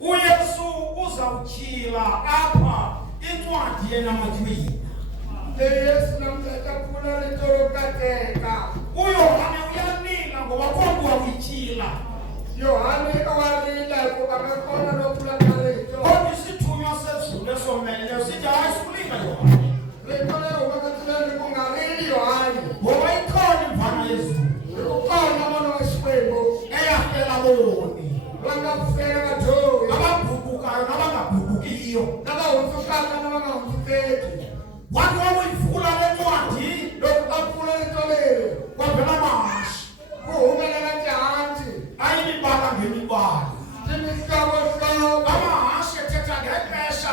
uYesu uzawutyhila apha incwadi yenamatywini. Yesu namthatha litolokateka. uYohane uyanila ngoba konke wakutyhila. Yohane awalila kuba bekhona lophulakalito. Kodwa isithunywa sezulu esomeleyo sithi hayi sikulila Yohane. Lekole ubakathilani kungalili Yohane. Ngoba ikhona imvana yezulu Ukhona abona wesikwembu eyafela boni. bangafela katholi. Ababhukukayo nabangabhukukiyo. Nabahumfukana nabangahumfukeki. Wathi wakuyivula le ncwadi Lokuphula litolele. kwavela amahashi Kuhumelela ntihanti. ayimibala ngemibala. Timihlobohlobo. Amahashi ethetha ngexesha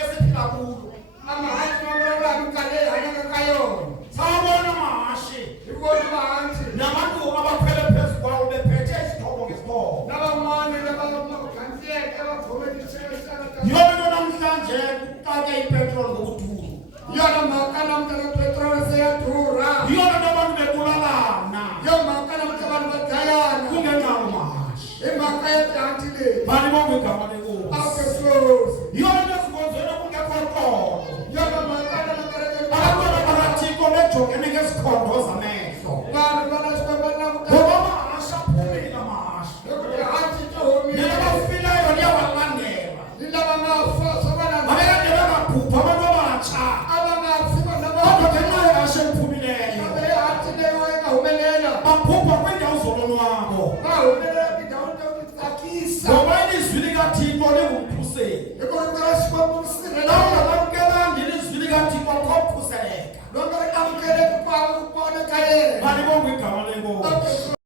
esiphila kulo. Amahanti nomlolwane ukale hanyakakayona. Sawabona amahashi Ibona amahanti. nabantu abakhwele phezu kwawo bephethe izithobo ngesibhobo. Nabamane nabamagantiyeke abagomedisesana. Yonke namhlanje kuxake ipetroli ngokuduru. Yona mhaka namhlanje petrol seyadura. Yonke abantu bebulalana Yo mhaka namhlanje abantu badayana. kungenxa yamahashi. Imhaka yetihanti le. Bani bonke igama lenkosi. Awukesosi. Yonke ezikonzweni kungekho xolo. Yona mhaka namhlanje Abantwana bakaThixo bejongene ngesikhondo zamehlo. bantu banasikwebana Ngoba amahashi aphumile amahashi. yokuhanti tuhumile. Nelabafileyo liyawalandela. Lilaba ngafa sabana. Babekade bengabhubha abantu abatsha. Abangafika Kodwa nababa. ngenxa yehashe eliphumileyo Abehanti leyo engahumelela. babhubha kwiindawo zolonwabo. Bahumelela kwindawo yokucakisa. Ngoba ilizwi likaThixo lingumkhuseli. Ikontrasi kwamusilela. Nawe ungabakelanga ilizwi likaThixo akukho kukhuseleka. Lonke amkele kwawo kubonakale. Bani bonke igama lenkosi.